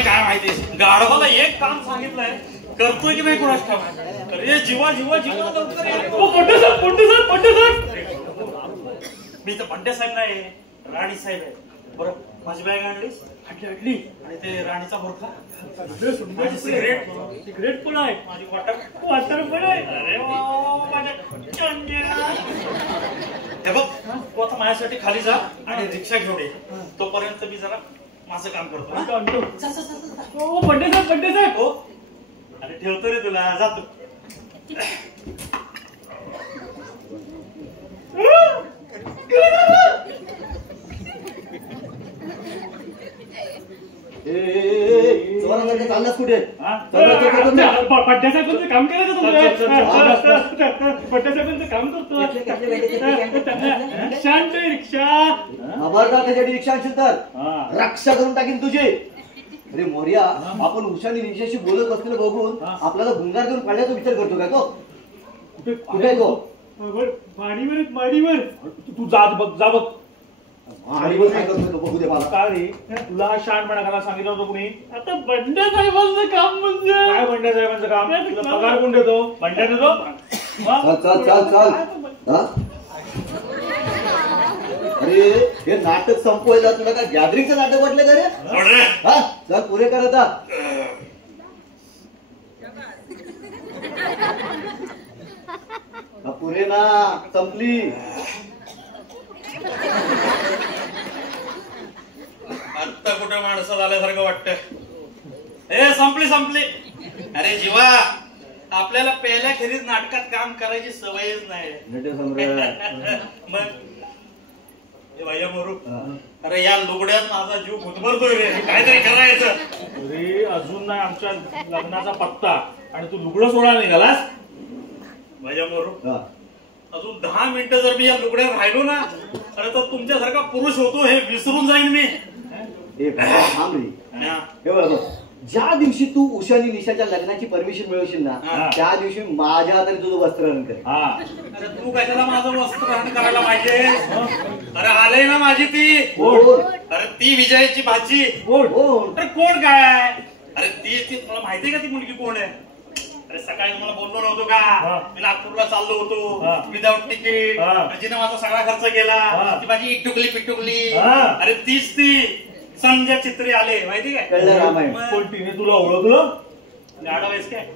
आहे काय माहिती, गाढवाला एक काम सांगितलंय, करतोय की नाही कोणाच ठाऊक. अरे जीवा जीवा जीवा मी तर बंड्या साहेब नाही, राणी साहेब आहे. बरं माझी बॅग आणलीस? आणली. आणि ते राणीचा बोरखा, सिगरेट पण आहे, माझी वाटर पण आहे. अरे माझ्या हे बघ, तू आता माझ्यासाठी खाली जा आणि रिक्षा घेऊन ये. तोपर्यंत मी जरा माझं काम करतो. बंडे साहेब हो. अरे ठेवतो रे तुला, जातो. चाललास कुठे? पट्ट्यासाहेबांचं काम केलं का? पट्ट्यासाहेबांचं काम करतो. शांत रिक्षा त्याच्यासाठी रिक्षा आणशील तर रक्षा करून टाकीन तुझे. अरे मोर्या, आपण उषानी निशाशी बोलत बसलेलं बघून आपल्याला भुंगार देऊन काढण्याचा विचार करतो काय तो? कुठे तो? माडीवर. तू जा बघ. काय करतो बघू दे मला. का रे, तुला शहाणपणा करायला सांगितलं होतं कुणी? आता बंड्या साहेबांचं काम म्हणजे काय? बंड्या साहेबांचं काम तुला पगार कोण देतो? बंड्या देतो. चल. अरे हे नाटक संपवायला तुला काय गॅदरिंगचं नाटक वाटलं का रे? हा चल पुरे कर आता. पुरे ना, संपली. आत्ता कुठं माणसं झाल्यासारखं वाटतं. ए संपली. अरे जीवा, आपल्याला पहिल्या खेरीज नाटकात काम करायची सवयच नाही. मग भैया मोरू, अरे या लुगड्यात माझा जीव गुदमरतोय रे, काहीतरी करायचं. अरे अजून नाही आमच्या लग्नाचा पत्ता आणि तू लुगडं सोडा निघालास. भैया मोरू, अजून 10 मिनिटं जर मी या लुगड्यात राहिलो ना, अरे तर तुमच्यासारखा पुरुष होतो हे विसरून जाईन मी. ज्या दिवशी तू उषानी निशाच्या लग्नाची परमिशन मिळवशील ना, त्या दिवशी माझ्या हाताने तुझं वस्त्रहरण कर. अरे तू कशाला माझं वस्त्रहरण करायला पाहिजे? अरे आलंय ना माझी ती. अरे ती विजयाची भाची. अरे कोण काय? अरे ती तुला माहितीये का ती मुलगी कोण आहे? अरे सकाळी मला बोललो नव्हतो का, मी नागपूरला चाललो होतो विदाउट तिकीट, जिने माझा सगळा खर्च केला. ती माझी इटुकली पिटुकली. अरे तीच ती संजय चित्रे आले, माहिती काय? कोण तिने तुला ओळखलं? गाढव आहेस काय?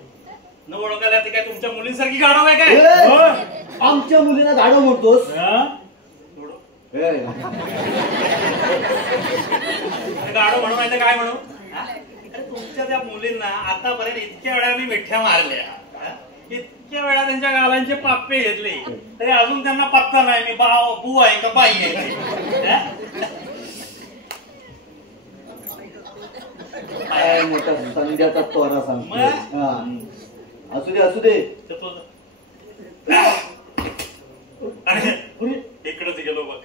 न ओळखायला ती काय तुमच्या मुलींसारखी गाढव आहे काय? आमच्या मुलीला गाढव म्हणतोस? गाढव म्हणून माहिती काय म्हणू? तुमच्या त्या मुलींना आतापर्यंत इतक्या वेळा मी मिठ्या मारल्या, इतक्या वेळा त्यांच्या गालांचे पापे घेतले, तरी अजून त्यांना पत्ता नाही मी बू आहे का बाई आहे. काय मोठा संध्याचा तोरा सांगतो. असू दे. इकडेच गेलो बघ.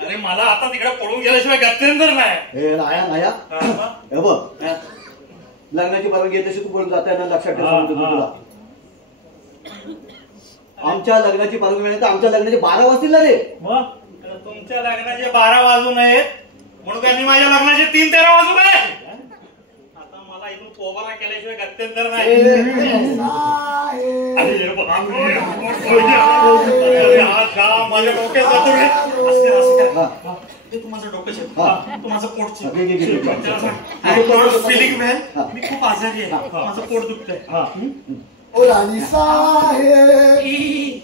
अरे मला आता तिकडे पळून गेल्याशिवाय गत्यंतर नाही. बघ, लग्नाची परवानगी तशी तू पळून जाता ना, लक्षात ठेव तुला. आमच्या लग्नाची परवानगी मिळाली तर आमच्या लग्नाचे 12 वाजतील ना रे. मग तुमच्या लग्नाचे 12 वाजू नयेत म्हणून काय मी माझ्या लग्नाचे 3-13 वाजू नये? आता मला इथून पोबारा केल्याशिवाय गत्यंतर नाही. माझ्या डोक्यात जातो रे. तू माझं डोकं शेत, तू माझं पोट फिलिंग मॅन, मी खूप आजारी आहे, माझं पोट दुखतंय. ओ राणी साहेब,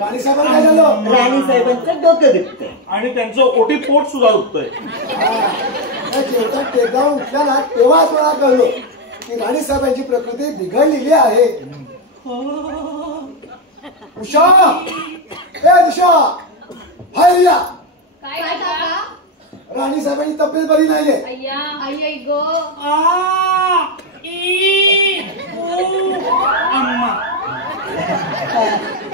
राणी साहेबांना काय झालं? राणी साहेबांचं डोकं दुखतंय आणि त्यांचं ओटी पोट सुद्धा दुखतंय. जेवढा टेकडाऊन उठला ना, तेव्हाच मला कळलं की राणी साहेबांची प्रकृती बिघडलेली आहे. उषा, हाय, राणी साहेबांची तब्येत बरी नाहीये.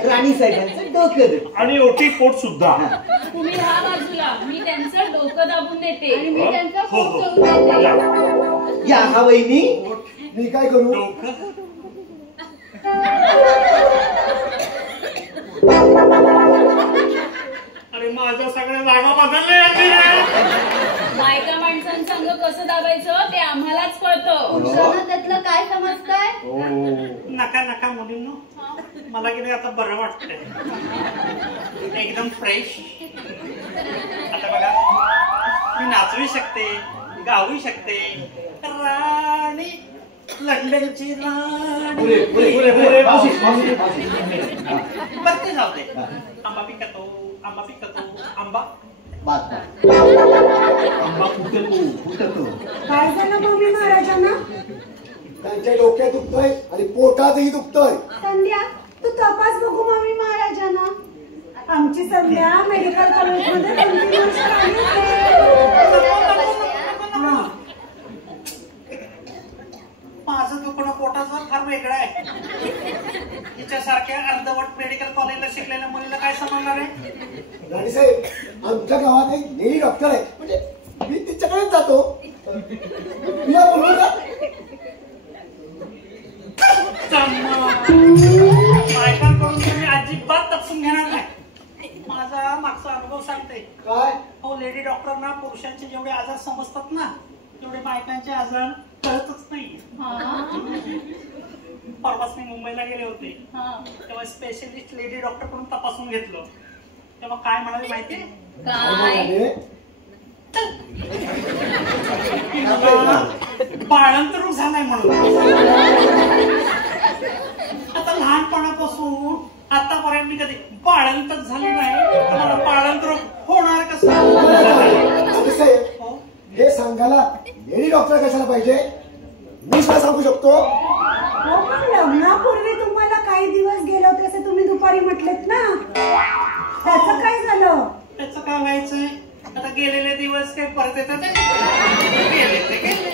राणी साहेबांचं डोकं आणि ओटी पोट सुद्धा. तुम्ही हा बाजूला, मी त्यांचं डोकं दाबून देते आणि मी त्यांचं पोट चोळून देते. या हा वहिनी, मी काय करू? अरे माझ्या सगळ्या जागा बदलल्या. बायका माणसांसंग कसं दाबायचं ते आम्हालाच कळतं. पुरुषांना त्यातलं काय समजतंय? नका नका मुलींनो, मला की नाही आता बरं वाटतंय, एकदम फ्रेश. आता बघा, मी नाचवी शकते, गाऊ शकते, राणी लंडनची राणी. बरं ते जाऊ दे. आंबा पिकतो, आंबा पिकतो, आंबा आंबा फुटतो. काय झालं मम्मी महाराजांना? त्यांच्या डोक्यात दुखतोय आणि पोटातही दुखतोय. संध्या तू तपास बघू मम्मी महाराजांना. आमची संध्या मेडिकल कॉलेजमध्ये 2-3 वर्ष राहिली होते. माझं दुखणं पोटाचं फार वेगळं आहे. तिच्यासारख्या अर्धवट मेडिकल कॉलेजला शिकलेल्या मुलीला काय समजणार आहे? राणीसाहेब, आमच्या गावात एक लेडी डॉक्टर आहे, म्हणजे मी तिच्याकडेच जातो. तुला बोलू का? बायकांकडून तुम्ही अजिबात तपसून घेणार नाही. माझा मागचा अनुभव सांगते. काय? हो, लेडी डॉक्टरना पुरुषांचे जेवढे आजार समजतात ना, तेवढे बायकांचे आजार कळतच नाही. परवाच मी मुंबईला गेले होते, तेव्हा स्पेशलिस्ट लेडी डॉक्टर कडून तपासून घेतलं. तेव्हा काय म्हणाले माहितीये? काय? बाळंतरूप झालाय म्हणून. आता लहानपणापासून आतापर्यंत मी कधी बाळंतच झाली नाही, तर मला बाळंतरूप होणार कसं? राणीसाहेब, हे सांगायला लेडी डॉक्टर कशाला पाहिजे? मी काय सांगू शकतो? हो, पण लग्नापूर्वी तुम्हाला काही दिवस गेले होते असे तुम्ही दुपारी म्हटलेत ना, त्याचं काय झालं? त्याचं काय व्हायचंय? आता गेलेले दिवस काही परत येतात? गेले ते गेले.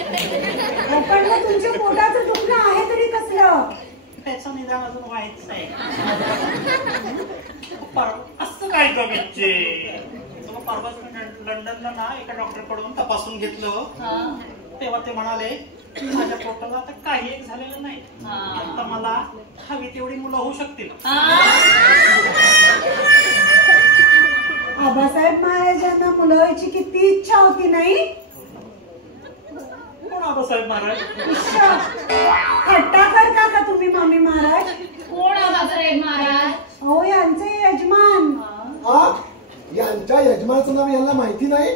हो, पण मग तुमच्या पोटाचं दुखणं आहे तरी कसलं? त्याचं निदान अजून व्हायचंय. असं काय गमितचे? परवाच लंडनला ना एका डॉक्टर कडून तपासून घेतलं, तेव्हा ते म्हणाले माझ्या पोटाला आता काही एक झालेलं नाही, आता मला हवी तेवढी मुलं होऊ शकतील. आबासाहेब महाराजांना मुलं व्हायची किती इच्छा होती नाही? कोण आबासाहेब महाराज? थट्टा करता का तुम्ही मामी महाराज? कोण आबासाहेब महाराज? हो, यांचे यजमान. हा, यांच्या यजमानाचं नाव यांना माहिती नाही?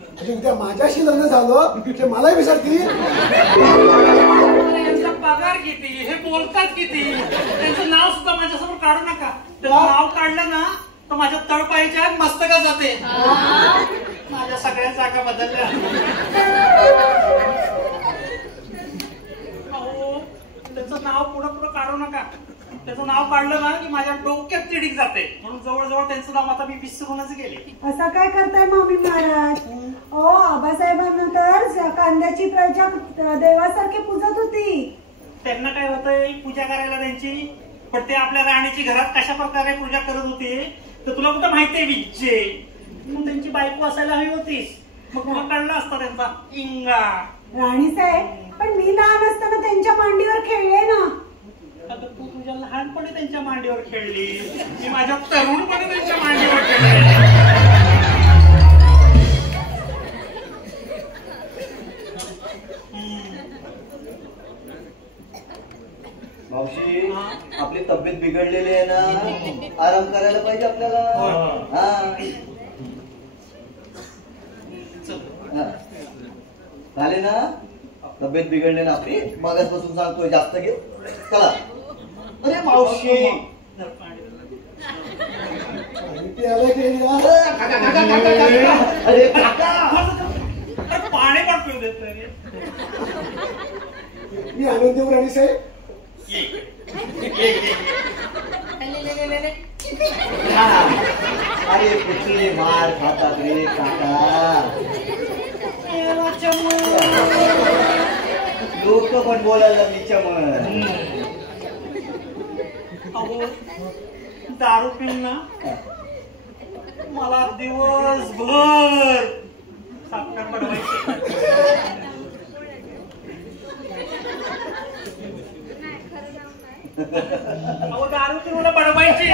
म्हणजे उद्या माझ्याशी लग्न झालं ते मलाही विसरतील. यांचा पगार किती, हे बोलतात किती, त्यांचं नाव सुद्धा माझ्यासमोर काढू नका. त्याचं नाव काढलं ना तर माझ्या तळपायच्या मस्तकात जाते. माझ्या सगळ्या जागा बदलल्या. अहो, त्याचं नाव पुढं पुढं काढू नका. त्याचं नाव काढलं ना की माझ्या डोक्यात तिडीक जाते, म्हणून जवळजवळ त्यांचं नाव आता मी विसरूनच गेले. असं काय करताय मामी महाराज? ओ, आबासाहेबांना तर कांद्याची प्रजा देवासारखी पूजत होती. त्यांना काय होतंय पूजा करायला त्यांची, पण ते आपल्या राणीची घरात कशा प्रकारे पूजा करत होते तर तुला कुठं माहितीये विज्जे? मग त्यांची बायको असायला हवी होतीस, मग तुला कळलं असतं त्यांचा इंगा. राणीसाहेब, पण मी लहान असताना त्यांच्या मांडीवर खेळले ना. आता तू तुझ्या लहानपणी त्यांच्या मांडीवर खेळली, मी माझ्या तरुणपणी त्यांच्या मांडीवर खेळले. मावशी, आपली तब्येत बिघडलेली आहे ना, आराम करायला पाहिजे आपल्याला. झाले ना, तब्येत बिघडली ना आपली, मगच बसून सांगतोय जास्त घेऊ. चला. अरे मावशी, अरे पाणी पण पिऊ देत नाही. मी आनंद देऊ राणीसाहेब. अरे कुठले मार खातात रे काका. लोक पण बोलायला लागली चमन. अहो, दारू पिऊन ना मला दिवसभर साखर पडवायची. अहो, दारू पिऊन मला पडवायची.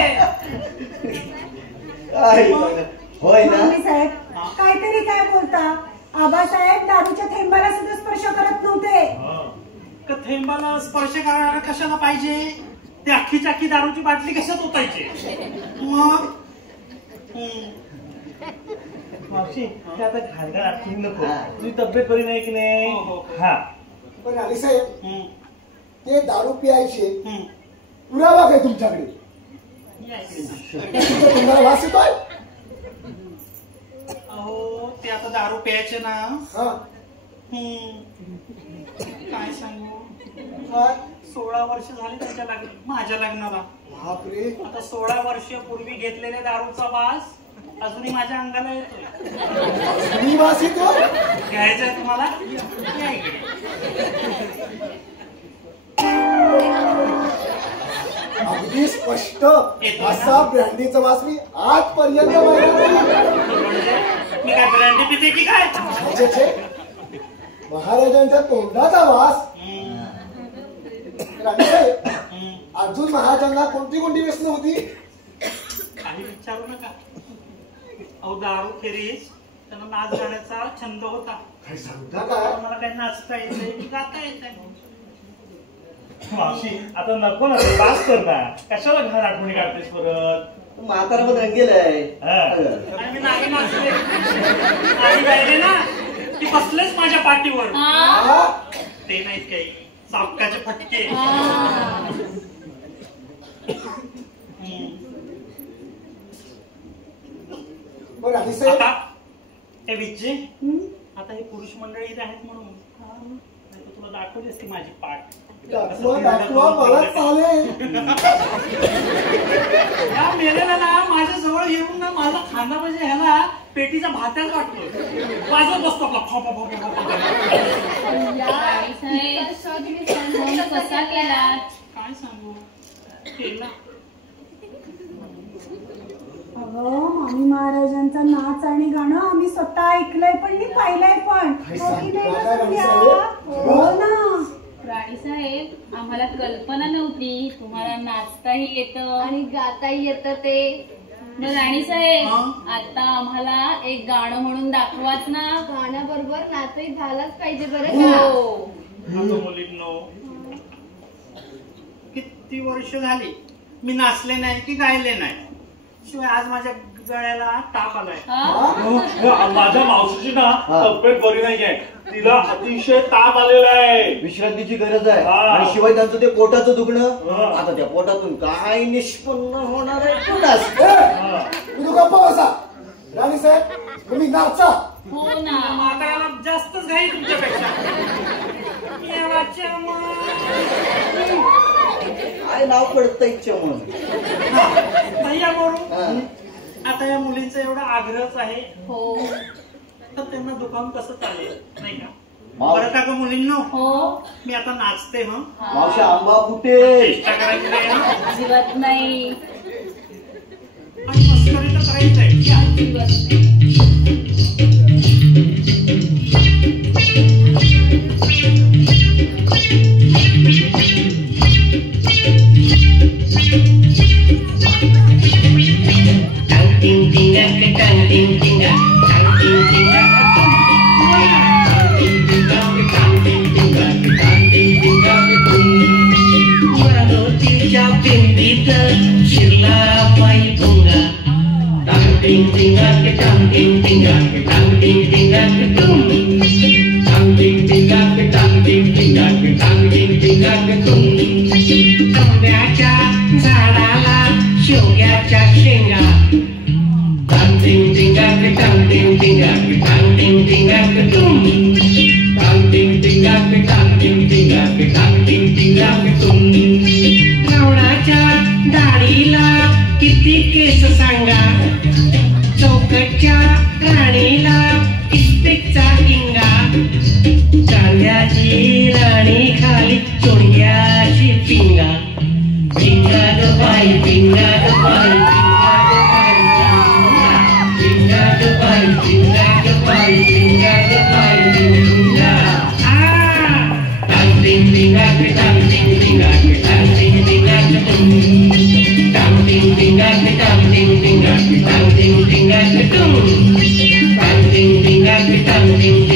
होय ना? मामी साहेब, काहीतरी काय बोलता? आबासाहेब दारूच्या थेंबाला सुद्धा स्पर्श करत नव्हते. का थेंबाला स्पर्श करायला कशाला पाहिजे? ते अख्खीची अख्खी दारूची बाटली कशात ओतायची? मग मावशी ते आता घालगा आठवून नको. तुझी तब्येत बरी नाही की नाही? हा पण आली साहेब ते दारू प्यायचे पुरावा काय तुमच्याकडे? तुम्हाला वास येतोय? अहो ते आता दारू प्यायचे ना. हा काय सांगू, काय? 16 वर्ष झाली त्यांच्या माझ्या लग्नाला. बापरे. आता 16 वर्षापूर्वी घेतलेल्या दारूचा वास अजूनही माझ्या अंगाला येतोय. मी वास येतो? घ्यायचंय तुम्हाला? या इकडे. अगदी स्पष्ट असा ब्रँडीचा वास मी आजपर्यंत मी काय ब्रँडी पिते की काय? महाराजांच्या तोंडाचा वास. राणीसाहेब अजून महाराजांना कोणती कोणती व्यसन होती? काही विचारू नका. अहो दारू खेरीज त्यांना नाच गाण्याचा छंद होता. काय सांगता काय? मला काही नाचता येते गाता येते. मावशी आता नको ना रे, बास कर ना. कशाला घाण आठवणी काढतेस परत? म्हातारा पण रंगेलाय. आणि मी नाही नाचले नाही गायले ना की बसलेच माझ्या पाठीवर. ते नाहीत काही सापकाचे फटके. बरं राणीसाहेब आता हे विजय आता हे पुरुष मंडळी इथे आहेत म्हणून तुला दाखवली असती माझी पाठ. दाखवा मला चालेल. या मेलेला ना माझ्या जवळ येऊन ना माझा खांदा म्हणजे ह्याला पेटीचा भात्याच वाटतो. वाजत बसतो कसा केला? काय सांगू केला. अगं मामी महाराजांचा नाच आणि गाणं आम्ही स्वतः ऐकलंय पण मी पाहिलंय पण. हो ना राणीसाहेब आम्हाला कल्पना नव्हती तुम्हाला नाचताही येतं आणि गाताही येतं ते. राणीसाहेब आता आम्हाला एक गाणं म्हणून दाखवाच ना. गाण्याबरोबर नाचही झालाच पाहिजे बरं का. मुलींनो किती वर्ष झाली मी नाचले नाही की गायले नाही. शिवाय आज माझ्या गळ्याला ताप आलाय. माझ्या मावशीची ना तब्येत बरी नाहीये. तिला अतिशय ताप आलेला आहे. विश्रांतीची गरज आहे. आणि शिवाय त्यांचं ते पोटाचं दुखणं. आता त्या पोटातून काय निष्पन्न होणार आहे कुणास? तुम्ही गप्पा बसा. राणीसाहेब तुम्ही नाचा. हो ना म्हाताऱ्याला जास्तच घाई तुमच्यापेक्षा. काय नाव पडतंय चमन. आता या मुलींचा एवढा आग्रहच आहे हो तर त्यांना दुकान कसं चालेल नाही का? बरं का ग मुलींनो? हो मी आता नाचते. मावशी आंबा फुटे. चेष्टा करायची नाही ना. अजिबात नाही. आणि मस्करी तर करायचंय. अजिबात नाही. Ding ding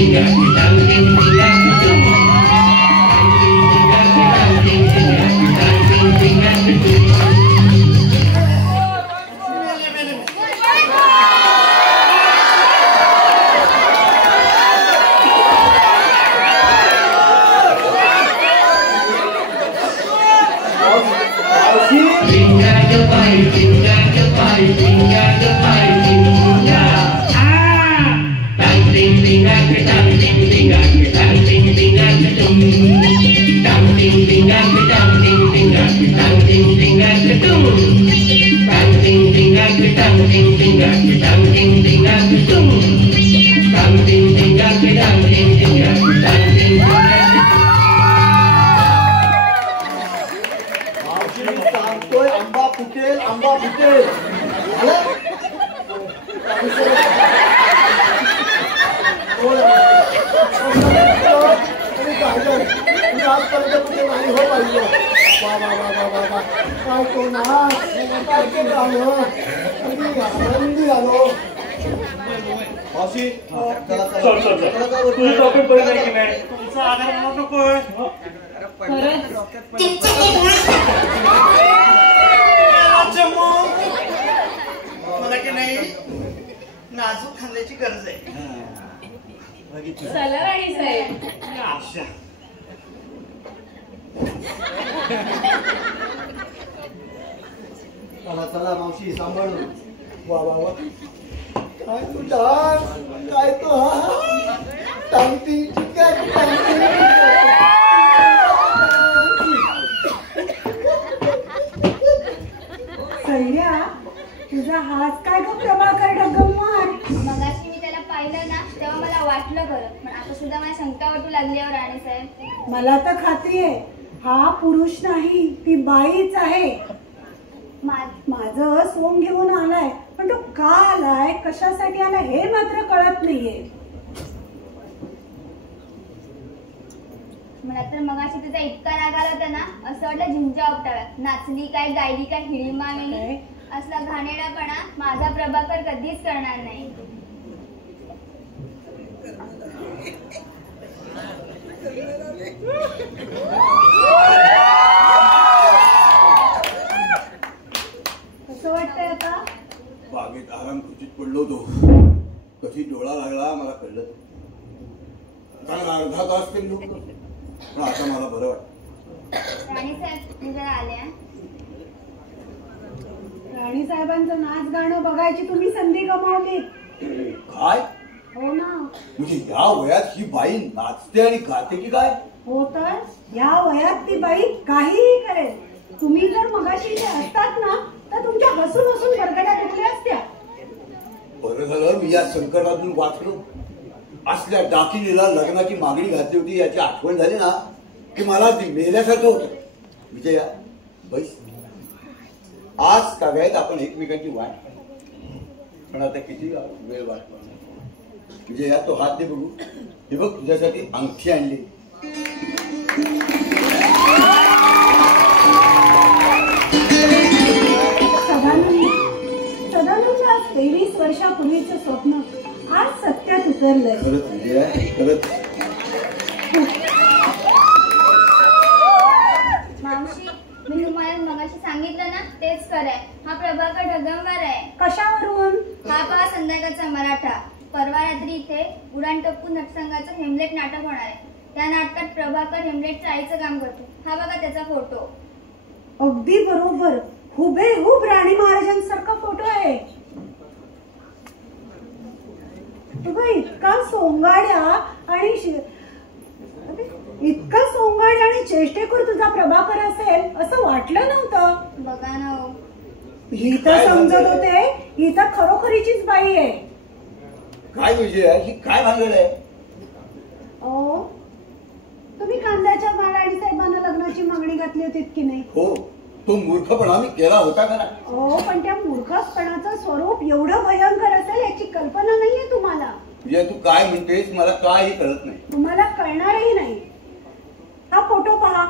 सांगतोय आंबा फुटेल, आंबा फुटेल. आजपर्यंत कुठे नाही हो पाहिजे. वा वा वा वा वा वा, काय तो नाच, काय ते गाणं, किती आनंदी झालो. मावशी तुझी तब्येत बरी नाही की नाही? तुमचा आधार म्हणू नकोय. खरंच मला की नाही नाजूक खांद्याची गरज आहे. चला राणी साहेब. अच्छा. चला चला मावशी सांभाळून. वा वा वा, काय तू डान्स, काय तो हा टांगती काय सैया, तुझा हात काय गं प्रभाकर डग्गमवार? मगाशी मी त्याला पाहिलं ना तेव्हा मला वाटलं बरं, पण आता सुद्धा मला शंका वाटू लागली आहे राणी साहेब. मला तर खात्री आहे हा पुरुष नाही, ती बाईच आहे. माझं सोंग घेऊन आलाय, पण तो का आलाय, कशासाठी आलाय हे मात्र कळत नाहीये. मला तर मगाशी तुझा इतका राग आला होता ना, असं वाटलं झिंजा उपटाव्या. नाचली काय, गायली काय, हिळीमा वेली, असला घाणेरडापणा माझा प्रभाकर कधीच करणार नाही. कसं वाटतंय आता? बागेत आराम खुर्चीत पडलो होतो, कधी डोळा लागला मला कळलं. कारण अर्धा तास ते लोक, पण आता मला बरं वाटतं. राणी साहेब मी जरा आल्या. राणी साहेबांचं नाच गाणं बघायची तुम्ही संधी गमावलीत. काय हो ना. म्हणजे या वयात ही बाई नाचते आणि गाते की काय? हो तर या वयात ती बाई काहीही करेल. तुम्ही जर मगाशी इथे असतात ना तर तुमच्या हसून हसून बरगड्या कुठल्या असत्या. बरं झालं मी या संकटातून वाचलो. असल्या डाकिनीला लग्नाची मागणी घातली होती याची आठवण झाली ना की मला ती मेल्यासारखं होतं. विजया बस, आज सगळ्यात आपण एकमेकांची वाट पाहू, पण आता किती वेळ वाट पाहणार. विजया तो हात दे बघू. हे बघ तुझ्यासाठी अंगठी आणली. सदानंद आज 23 वर्षापूर्वीचं स्वप्न आज सत्यात उतरलंय. खरंच विजया, खरंच. मावशी मी तुम्हाला मगाशी सांगितलं ना तेच कराय. हा प्रभाकर ढगमवार आहे. कशावरून? हा पहा संध्याकाळचा मराठा. परवा रात्री इथे उडाण टप्पू नटसंघाचं हेमलेट नाटक होणार आहे. त्या नाटकात प्रभाकर हेमलेटच्या आईचं काम करतो. हा बघा त्याचा फोटो. अगदी बरोबर, हुबेहूब राणी महाराजांसारखा फोटो आहे. तुला इतका सोंगाड्या आणि चेष्टेकर तुझा प्रभाकर असेल असं वाटलं नव्हतं. बघा ना हो. ही तर समजत होते ही तर खरोखरीचीच बाई आहे. काय विजया, ही काय भानगड आहे? तुम्ही कांद्याच्या राणी साहेबांना लग्नाची मागणी घातली होती की नाही? हो, तो मूर्खपणा मी केला होता का? पण त्या मूर्खपणाचं स्वरूप एवढं भयंकर असेल याची कल्पना नाहीये तुम्हाला. विजया तू काय म्हणतेस मला काही कळत नाही. तुम्हाला कळणारही नाही. हा फोटो पहा.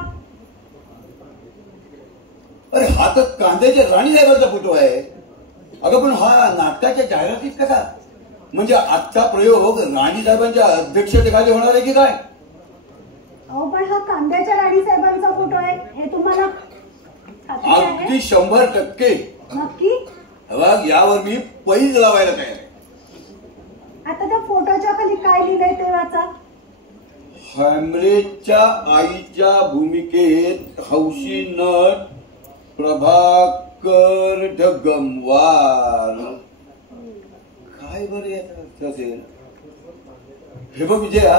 अरे हा तर कांद्याच्या राणी साहेबांचा फोटो आहे. अगं पण हा नाटकाच्या जाहिरातीत कसा? म्हणजे आजचा प्रयोग राणी साहेबांच्या अध्यक्षतेखाली होणार आहे की काय? अहो पण हा कांद्याच्या राणी साहेबांचा फोटो आहे हे तुम्हाला खात्री आहे? अगदी 100% नक्की. बघ यावर मी पैज लावायला तयार आहे. आता त्या फोटोच्या खाली काय लिहिलंय ते वाचा. हॅम्लेटच्या आईच्या भूमिकेत हौशी नट प्रभाकर ढगमवार. काय बरं याचा अर्थ असेल? हे बघ विजया,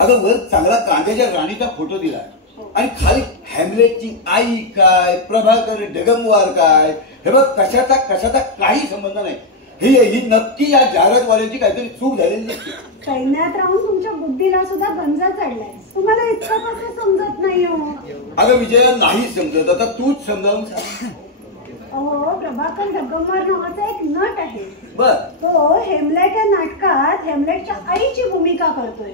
अगं वर चांगला कांद्याच्या राणीचा फोटो दिलाय आणि खाली हॅम्लेटची आई काय, प्रभाकर ढगमवार काय. हे बघ कशाचा काही संबंध नाही. ही नक्की या जाहिरातवाल्यांची काहीतरी चूक झालेली दिसते. सैन्यात राहून तुमच्या बुद्धीला सुद्धा गंजा चढलाय. तुम्हाला इतकं कसं समजत नाही हो? अगं विजया नाही समजत, आता तूच समजावून सांग. अहो प्रभाकर ढगमवार नावाचा एक नट आहे. बर. तो हेमलेट या नाटकात हेमलेटच्या आईची भूमिका करतोय.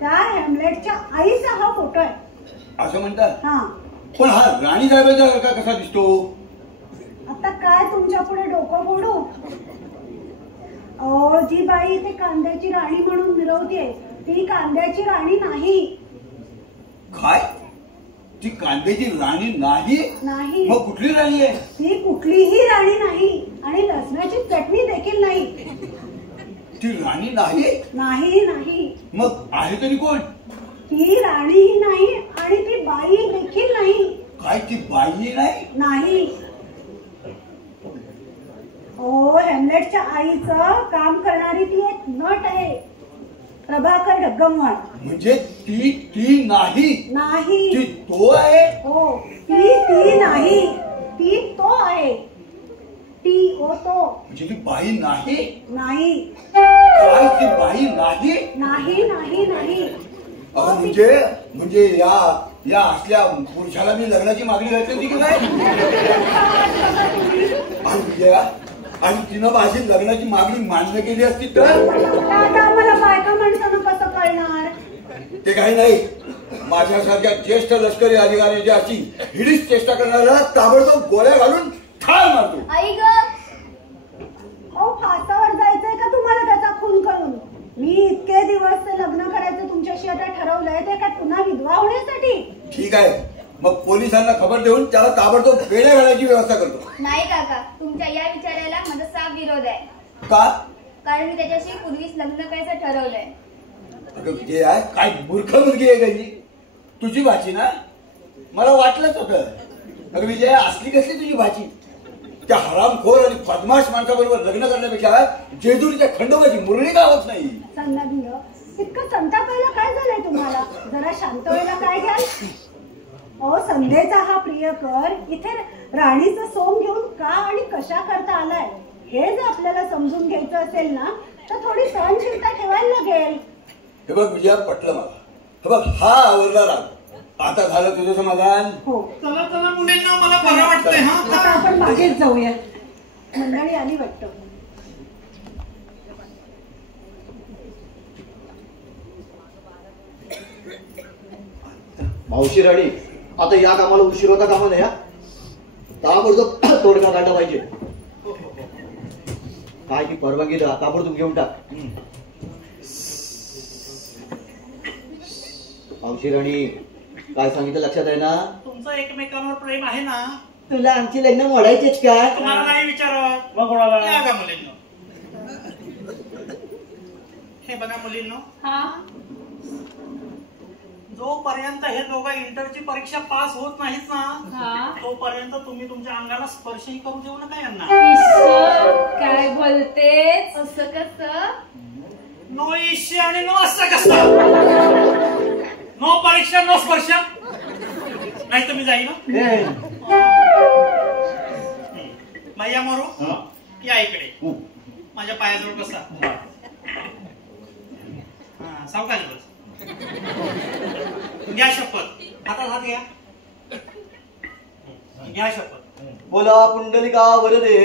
त्या हेमलेटच्या आईचा हा फोटो आहे असं म्हणतात. हा. पण हा राणी साहेबांचा कसा दिसतो? आता काय तुमच्या पुढे डोकं फोडू? अहो जी बाई इथे कांद्याची राणी म्हणून मिरवते ती कांद्याची राणी नाही. काय? ती कांद्याची राणी नाही? नाही. मग कुठली राणी आहे? ती कुठलीही राणी नाही आणि लसणाची चटणी देखील नाही. ती राणी नाही? नाही नाही. मग आहे तरी कोण? ती राणीही नाही आणि ती बाई देखील नाही. काय ती बाई नाही? नाही. ओ हेमलेटच्या आईचं काम करणारी ती एक नट आहे, प्रभाकर ढगमवार. म्हणजे ती नाही? नाही. ती तो आहे? हो. ती नाही, ती तो आहे. ती ओ तो. म्हणजे ती बाई नाही? नाही. काय ती बाई नाही? नाही नाही नाही. म्हणजे या असल्या पुरुषाला मी लग्नाची मागणी घातली होती की काय? आणि तिनं माझी लग्नाची मागणी मान्य केली असती तर? आता आम्हाला बायका माणसानं कसं कळणार? ते काही नाही, माझ्यासारख्या ज्येष्ठ लष्करी अधिकाऱ्याची अशी हिडीच चेष्टा करणाऱ्याला ताबडतोब गोळ्या घालून ठार मारतो. आई ग, अहो फासावर जायचंय का तुम्हाला त्याचा खून करून? मी इतके दिवस ते लग्न करायचं तुमच्याशी आता ठरवलंय ते काय पुन्हा विधवा होण्यासाठी? ठीक आहे, मग पोलिसांना खबर देऊन त्याला ताबडतोब बेड्या घालायची व्यवस्था करतो. नाही काका, तुमच्या या विचाराला माझा साफ विरोध आहे. का? कारण मी त्याच्याशी पूर्वीच लग्न करायचं ठरवलंय. अगं विजय, काय मूर्ख मुलगी आहे काही? तुझी भाची ना? मला वाटलंच होतं. अगं विजय, असली कसली तुझी भाची? त्या हरामखोर आणि बदमाश माणसाबरोबर लग्न करण्यापेक्षा जेजुरीच्या खंडोबाची मुरळी गावत नाही. संध्याभिंग, इतकं संतापायला काय झालंय तुम्हाला? जरा शांत व्हायला काय घ्याल? अहो संध्येचा हा प्रियकर इथे राणीचं सोंग घेऊन का आणि कशा करता आलाय हे जर आपल्याला समजून घ्यायचं असेल ना तर थोडी सहनशीलता ठेवायला लागेल. हे बघ विजया, पटलं मला. हे बघ, हा आवरला राग. आता झालं तुझं समाधान? हो. चला चला मुलींना, मला बरं वाटतंय. हा आता आपण मागेच जाऊया. मंडळी आली वाटतं. मावशी राणी, आता या कामाला उशीर होता कामा नाही. ताबडतोब तोडगा काढला पाहिजे. काय की परवानगी द्या, ताबडतोब घेऊन टाक. मावशी राणी, काय सांगितलं लक्षात आहे ना? तुमचं एकमेकांवर प्रेम आहे ना? तुला आमची लग्न मोडायचेच का? तुम्हाला नाही विचारत. मग कोणाला? या का मुलींनो, हे बघा मुलींनो, हा. जोपर्यंत हे दोघं इंटरची परीक्षा पास होत नाहीत ना, हा. तोपर्यंत तुम्ही तुमच्या अंगाला स्पर्शही करू देऊ नका यांना. ईश्वर, काय बोलतेस? असं कसं? नो इश्य आणि नो असं कसं? नो परीक्षा नो स्पर्श. नाही तुम्ही जाई ना. मैया मोरू, या इकडे माझ्या पायाजवळ बसा. हा, सावकाश बस. घ्या शपथ. हातात हात घ्या. घ्या शपथ. बोला पुंडलिका वरदे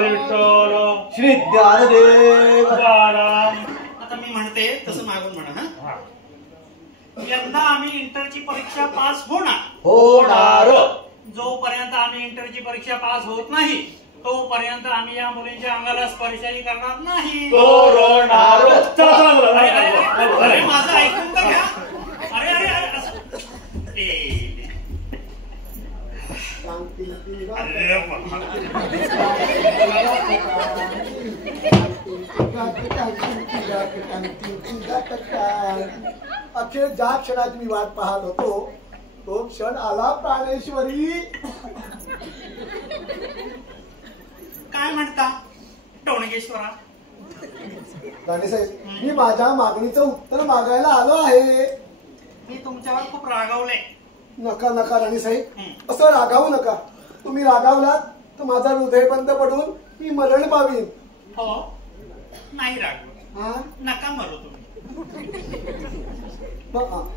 विठ्ठल श्री ज्ञानदेव. तुकाराम. आता मी म्हणते तसं मागून म्हणा. हा, यंदा आम्ही इंटरची परीक्षा पास होणार. होणार. जोपर्यंत आम्ही इंटरची परीक्षा पास होत नाही तोपर्यंत आम्ही या मुलींच्या अंगाला स्पर्शही करणार नाही. अरे माझं ऐकून तर घ्या. अरे अरे अरे अखेर ज्या क्षणात मी वाट पाहत होतो तो क्षण आला प्राणेश्वरी. काय म्हणता टोणगेश्वरा? राणीसाहेब, मी माझ्या मागणीचं उत्तर मागायला आलो आहे. मी तुमच्यावर खूप रागावले. नका नका राणीसाहेब, असं रागावू नका. तुम्ही रागावलात तर माझा हृदय बंद पडून मी मरण पावीन. हो नाही रागव, नका मरू तुम्ही.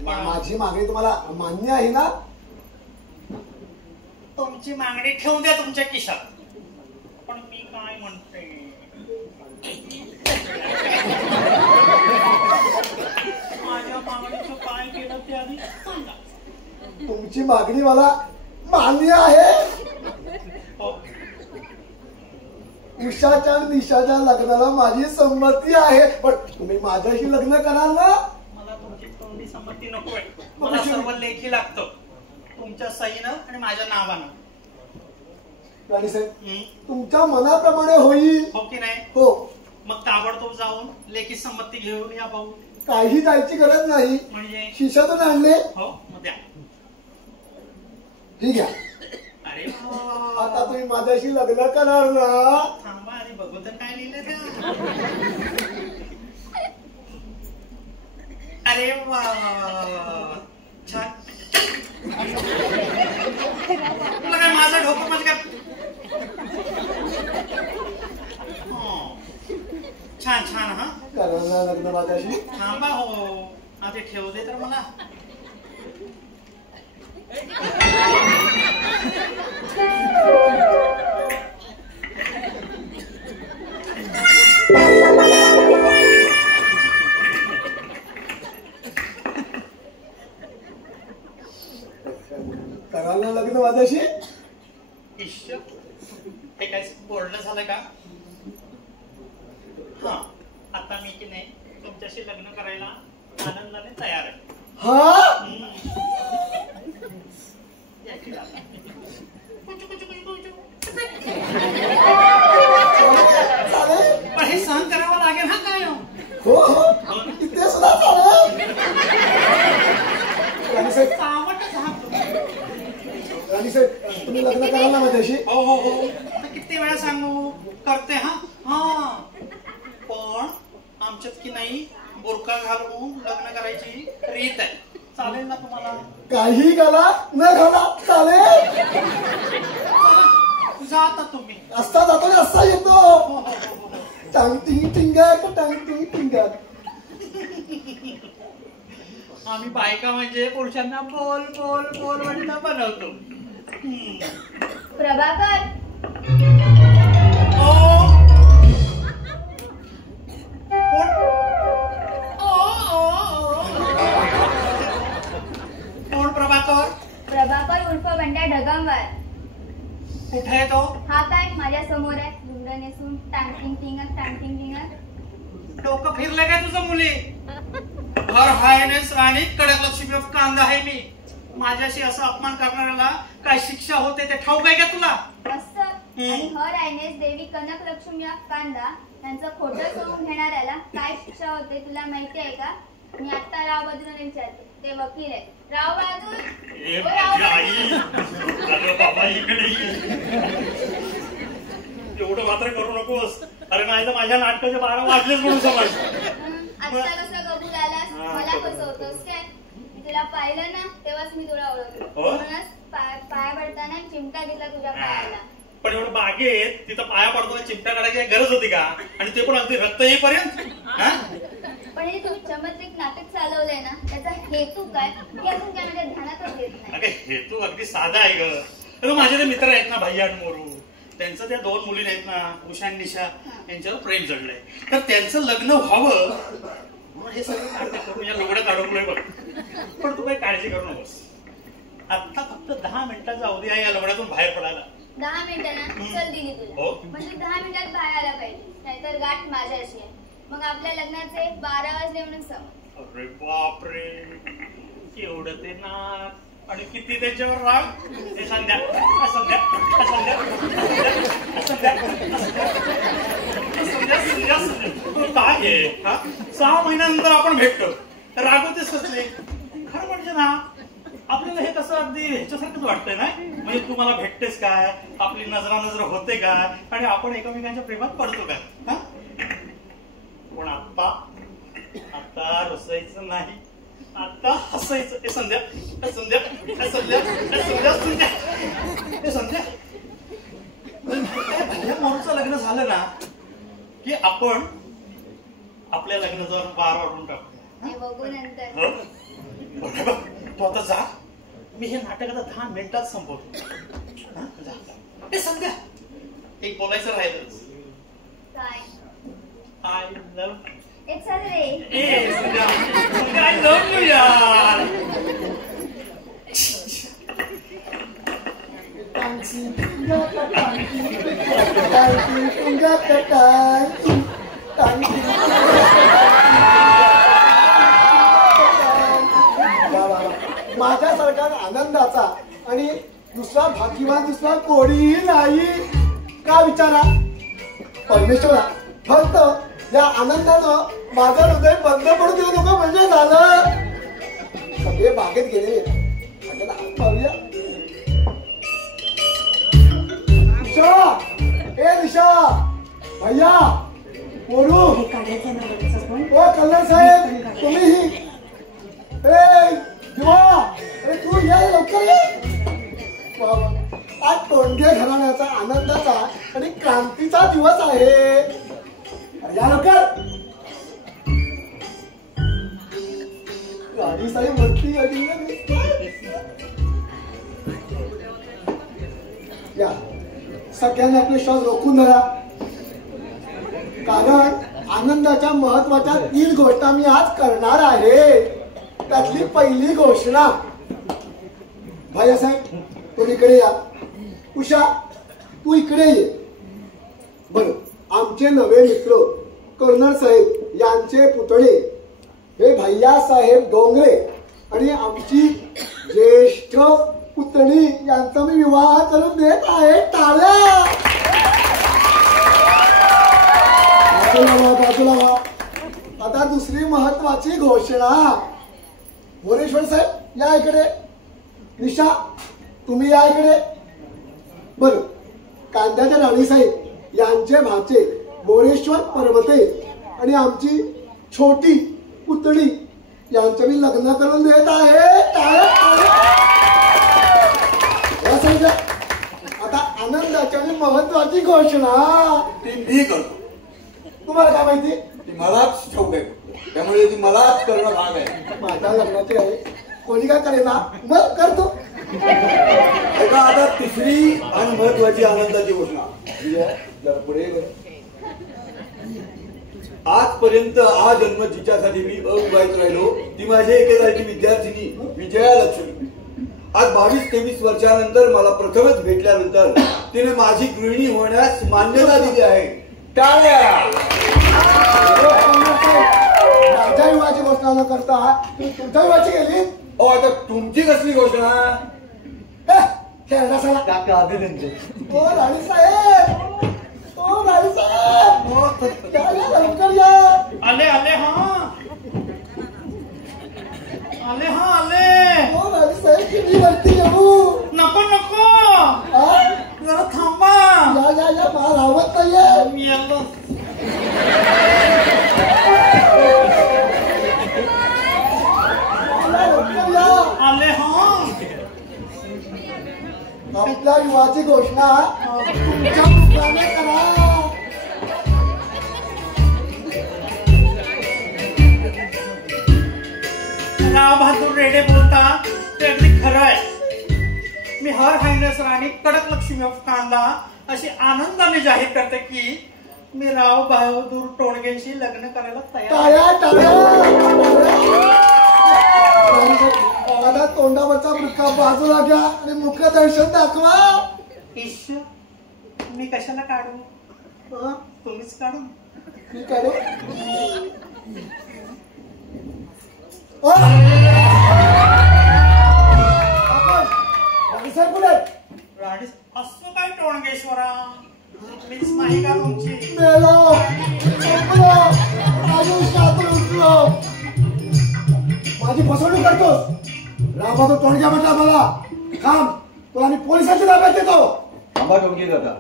माझी मागणी तुम्हाला मान्य आहे ना? तुमची मागणी ठेवून द्या तुमच्या खिशात. पण मी काय म्हणते, माझ्या मागणीचं काय केलं ते आधी सांगा. तुमची मागणी मला मान्य आहे. उषाच्या निशाच्या लग्नाला माझी संमती आहे. पण तुम्ही माझ्याशी लग्न कराल ना? मला तुमची तोंडी संमती नकोय. मला सर्व लेखी लागतं तुमच्या सहीनं आणि माझ्या नावानं. राणीसाहेब, तुमच्या मनाप्रमाणे होईल. हो की नाही? हो. मग ताबडतोब जाऊन लेखी संमती घेऊन या भाऊ. काही जायची गरज नाही. म्हणजे खिशातून आणले. हो मग द्या. ठीक आहे. अरे आता तुम्ही माझ्याशी लग्न करणार ना? थांबा आणि बघू तर काय लिहिलं त्या. अरे वा छान. तुला काय माझं डोकं म्हणजे काय? छान छान. हा करणार लग्न माझ्याशी? थांबा हो आधी ठेवू दे तर मला. करायला लग्न माझ्याशी? ईश्वर, हे काय बोलणं झालं का? हा आता मी की नाही तुमच्याशी लग्न करायला आनंदाने तयार आहे. हा? पण हे सहन करावं लागेल. हा काय हो हो, इथे सुद्धा चालेल. राणीसाहेब, तुम्ही लग्न कराल ना माझ्याशी? हो हो हो. किती वेळा सांगू करते. हा हा पण आमच्यात की नाही बुरका घालून लग्न करायची रीत आहे. चालेल ना तुम्हाला? काही घाला न घाला चालेल. जाता तुम्ही? असता जातो ना असा येतो. टांगटिंग टिंगक टांगटिंग टिंगक. आम्ही बायका म्हणजे पुरुषांना बोल बोल बोल म्हणता बनवतो. प्रभाकर, कोण प्रभाकर? प्रभाकर उर्फ बंड्या ढगमवार. कुठे आहे तो? हा काय माझ्या समोर आहे. गुंड नेसून टांगटिंग टिंगक टांगटिंग टिंगक. डोकं फिरलं काय तुझं मुली? हर हायनेस राणी कडक लक्ष्मी ऑफ कांदा आहे मी. माझ्याशी असा अपमान करणाऱ्याला काय शिक्षा होते ते ठाऊक आहे का तुला? असं. आणि हर आयनेस देवी कनक लक्ष्मी ऑफ कांदा यांचं खोटं सोडून घेणाऱ्याला काय शिक्षा होते तुला माहिती आहे का? मी आता राव बहादूर विचारते. ते वकील आहे. राव बहादूर. एवढं मात्र करू नकोस. अरे नाही तर माझ्या नाटकाचे 12 वाजलेच म्हणून समज. आता कसं कबूल आलास? मला कसं होतोस काय? मी तुला पाहिलं ना तेव्हाच मी तुला ओळखलं. म्हणूनच पाया पडताना चिमटा घेतला तुझ्या पायाला. पण एवढं बागेत तिथं पाया पडताना चिमटा काढायची गरज होती का? आणि ते पण अगदी रक्त येईपर्यंत? पण हे तुम्ही चमत्रिक नाटक चालवलंय ना त्याचा हेतू काय हे अजून काय माझ्या ध्यानातच येत नाही. अगं हेतू अगदी साधा आहे ग. अगं माझे ते मित्र आहेत ना भैया आणि मोरू, त्यांचं त्या 2 मुली आहेत ना उषा आणि निशा, यांच्यावर प्रेम जडलंय. तर त्यांचं लग्न व्हावं म्हणून हे सगळं नाटक करून या लवड्यात अडकलोय बघ. पण तू काही काळजी करू नकोस. आता फक्त 10 मिनिटाचा अवधी आहे या लवड्यातून बाहेर पडायला. 10 मिनिटं ना चल दिली तुला. हो. म्हणजे 10 मिनिटात बाहेर आला पाहिजे, नाहीतर गाठ माझ्याशी आहे. मग आपल्या लग्नाचे 12 वाजले म्हणून समज. अरे बापरे, एवढं ते नाक आणि किती त्याच्यावर राग. हे संध्या संध्या संध्या संध्या संध्या काय आहे हा? 6 महिन्यानंतर आपण भेटतो, रागवतेच कसले. खरं म्हणजे ना आपल्याला हे कसं अगदी ह्याच्यासारखंच वाटतंय ना, म्हणजे तू मला भेटतेस काय, आपली नजरानजर होते काय, आणि आपण एकमेकांच्या प्रेमात पडतो काय. हा पण आता रुसायचं नाही, आता हसायचं. हे संध्या संध्या संध्या संध्या संध्या हे संध्या भल्या माणूचं लग्न झालं ना की आपण आपल्या लग्नाचा बार वाढवून टाकतो. हे बघू नंतर. तू आता जा, मी हे नाटक आता 10 मिनिटात संपवतो. हे संध्या एक बोलायचं राहिलंच. काय? आय लव्ह एक चाल रे. आय लव्ह यू यार. माझ्यासारखा आनंदाचा आणि दुसरा भाग्यवान दुसरा कोणीही नाही का विचारा. परमेश्वरा, फक्त या आनंदानं माझं हृदय बंद पडू देऊ नको म्हणजे झालं. सगळे बागेत गेले. निशा, ए निशा, भैया, पोरू, हे काढायचं ना वरचं पण. ओ कल्याण साहेब, तुम्हीही. ए जीवा, अरे तू या लवकर ये. आज तोंडगे घराण्याचा आनंदाचा आणि क्रांतीचा दिवस आहे. या लवकर. गाडी साहेब वरती गाडी या. सगळ्यांनी आपले श्वास रोखून धरा, कारण आनंदाच्या महत्वाच्या 3 गोष्टी मी आज करणार आहे. त्यातली पहिली घोषणा. भाई साहेब तुम्ही इकडे या. उषा तू इकडे ये. बरं, आमचे नवे मित्र कर्नल साहेब यांचे पुतळे हे भैया साहेब डोंगरे आणि आमची ज्येष्ठ पुतणी यांचा मी विवाह करून देत आहे. टाळ्या. बाजूला व्हा. आता दुसरी महत्वाची घोषणा. मोरेश्वर साहेब या इकडे. निशा तुम्ही या इकडे. बरं, कांद्याच्या राणी साहेब यांचे भाचे मोरेश्वर पर्वते आणि आमची छोटी पुतणी यांचं मी लग्न करून देत आहे. आता आनंदाची आणि महत्वाची घोषणा ती मी करतो. तुम्हाला काय माहिती? ती मलाच ठाऊक आहे, त्यामुळे ती मलाच करणं भाग आहे. माझ्या लग्नाची आहे, कोणी काय करेना मग करतो. आता तिसरी आणि महत्वाची आनंदाची घोषणा. जरा पुढे बरं. आजपर्यंत जन्म जिच्यासाठी मी अविवाहित राहिलो ती माझी एकेकाळची विद्यार्थिनी विजया लक्ष्मी. आज 22-23 वर्षानंतर मला प्रथमच भेटल्यानंतर तिने माझी गृहिणी होण्यास मान्यता दिली आहे. टाळ्या. माझ्या विवाहाची घोषणा न करता तुम्ही तुमच्या विवाहाची केली. आता तुमची कसली घोषणा? काका अभिनंदन. ओ राणी साहेब, ओ राणी साहेब, लवकर या. आले आले हा आले हा आले. ओ राणी साहेब किती वरती येऊ. नको नको जरा थांबा. या मला रावत नाहीये. मी आलो. आले हा. आपल्या विवाहाची घोषणा तुमच्या मुखाने करा. राव बहादूर रेडे बोलता ते अगदी खरं आहे. मी हर हायनेस राणी कडक लक्ष्मी ऑफ कांदा अशी आनंदाने जाहीर करते की मी राव बहादूर टोणगेंशी लग्न करायला तयार आहे. आता तोंडावरचा मुक्का बाजूला घ्या आणि मुख दर्शन दाखवा. मी कशाला काढू? तुम्हीच काढू. मी काढू. राणी असं काय टोणगेश्वरा? मीच नाही का तुमची? माझी फसवणूक करतोस. रामाचा टोणग्या म्हटला मला काम तुला मी पोलिसांच्या ताब्यात देतो. थांबा टोणगे काका,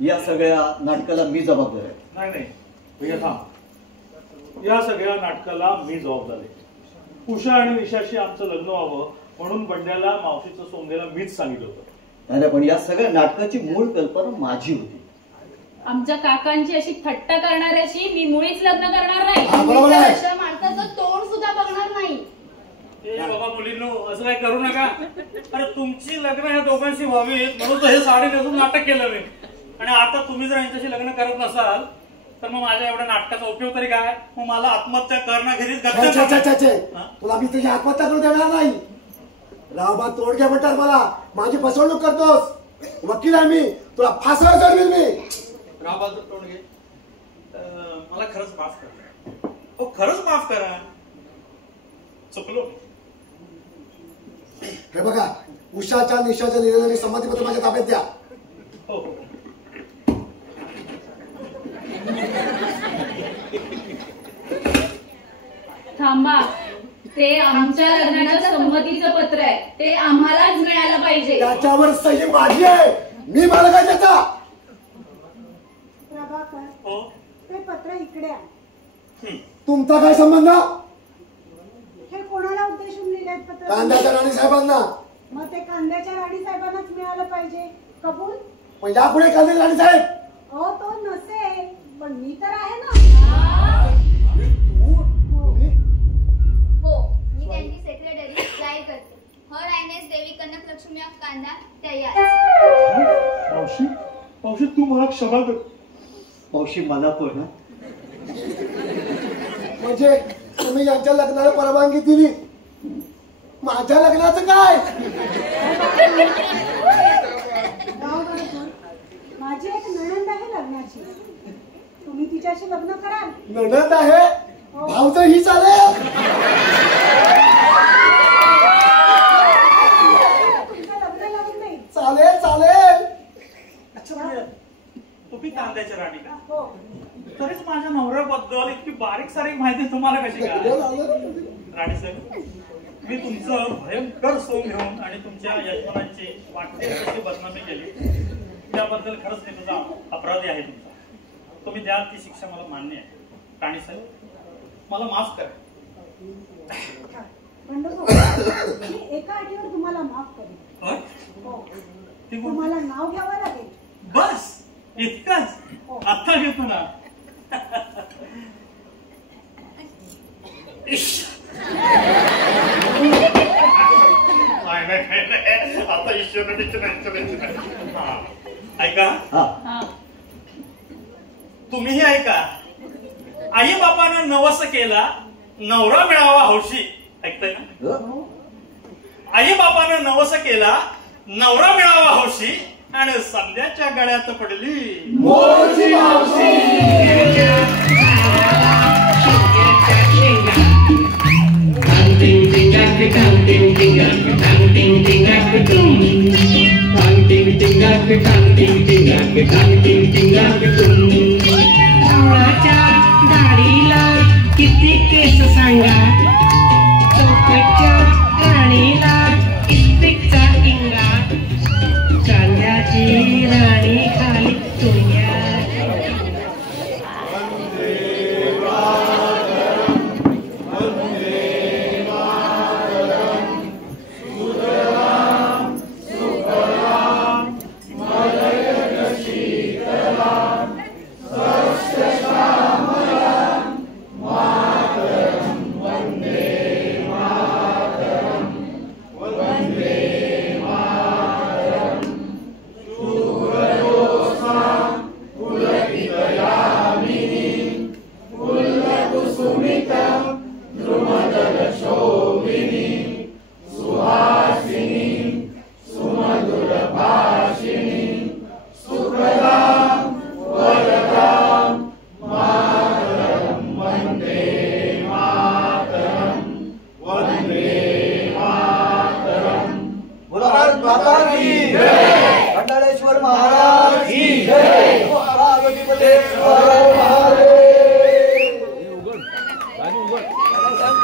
या सगळ्या नाटकाला मी जबाबदार आहे. नाही नाही भैया थांब. या सगळ्या नाटकाला मी जबाबदार आहे. उषा आणि निशाशी आमचं लग्न व्हावं म्हणून बंड्याला मावशीचं सोंग द्यायला मीच सांगितलं होतं. नाही पण या सगळ्या नाटकाची मूळ कल्पना माझी होती. आमच्या काकांची अशी थट्टा करणाऱ्याशी मी मुळीच लग्न करणार नाही. अशा माणसाचं तोंड सुद्धा बघणार नाही. बाबा मुलींनो, असं काही करू नका. अरे तुमची लग्न ह्या दोघांशी व्हावीत म्हणून तर हे साडी नेसून नाटक केलं मी. आणि आता तुम्ही जर यांच्याशी लग्न करत नसाल तर मग माझ्या एवढ्या नाटकाचा उपयोग तरी काय? मग मला आत्महत्या करणं घरीच तुला मी तुझी आत्महत्या करू देणार नाही. रावबा तोडग्या म्हणतात मला, माझी फसवणूक करतोस. वकील आहे मी, तुला फासावर चढवील मी. रावबहादूर तोडगे, मला खरंच माफ करा. हो खरंच माफ करा, चुकलो. हे बघा, उषाच्या निशाच्या निर्णयाने संमतीपत्र माझ्या ताब्यात द्या. हो हो. थांबा, ते आमच्या लग्नाच्या संमतीचं पत्र आहे, ते आम्हालाच मिळायला पाहिजे. त्याच्यावर सही माझी आहे, मी मालक आहे त्याचा. प्रभाकर, ते पत्र इकडे आहे. तुमचा काय संबंध? हे कोणाला उद्देशून लिहिलंय पत्र? कांद्याच्या राणी साहेबांना. मग ते कांद्याच्या राणी साहेबांनाच मिळालं पाहिजे. कबूल? पण यापुढे कांद्याच्या राणी साहेब. तो नसेल, पण मी तर आहे ना. हो, मी त्यांची सेक्रेटरी जाहीर करते. हर आयनेस देवी कनक लक्ष्मी ऑफ कांदा तयार. मावशी, मावशी तू मला क्षमा कर. मावशी मला पण. म्हणजे तुम्ही यांच्या लग्नाला परवानगी दिली, माझ्या लग्नाचं काय? माझी एक नणंद आहे लग्नाची, तुम्ही तिच्याशी लग्न कराल? नणंद आहे, भाऊ तर ही चालेल. तुमचं लग्न लावून नाही. चालेल चालेल. अच्छा, तुम्ही कांद्याच्या राणी का? हो. तरीच माझ्या नवऱ्याबद्दल इतकी बारीक सारीक माहिती तुम्हाला कशी काय? राणी साहेब, मी तुमचं भयंकर सोंग घेऊन आणि तुमच्या यजमानांची वाटते कशी बदनामी केली त्याबद्दल खरंच मी तुझा अपराधी आहे. तुमचा तुम्ही द्याल ती शिक्षा मला मान्य आहे. राणी साहेब, मला माफ करा. मी एका अटीवर तुम्हाला माफ करेन. हो, तुम्हाला नाव घ्यावं लागेल. बस इतकंच? आता घेतो ना. आता ईश्वर ऐका, तुम्हीही ऐका. आई बापानं नवस केला, नवरा मिळावा हौशी. ऐकताय ना? आई बापानं नवस केला, नवरा मिळावा हौशी आणि संध्याच्या गळ्यात पडली मोरची मावशी. गाडीला किती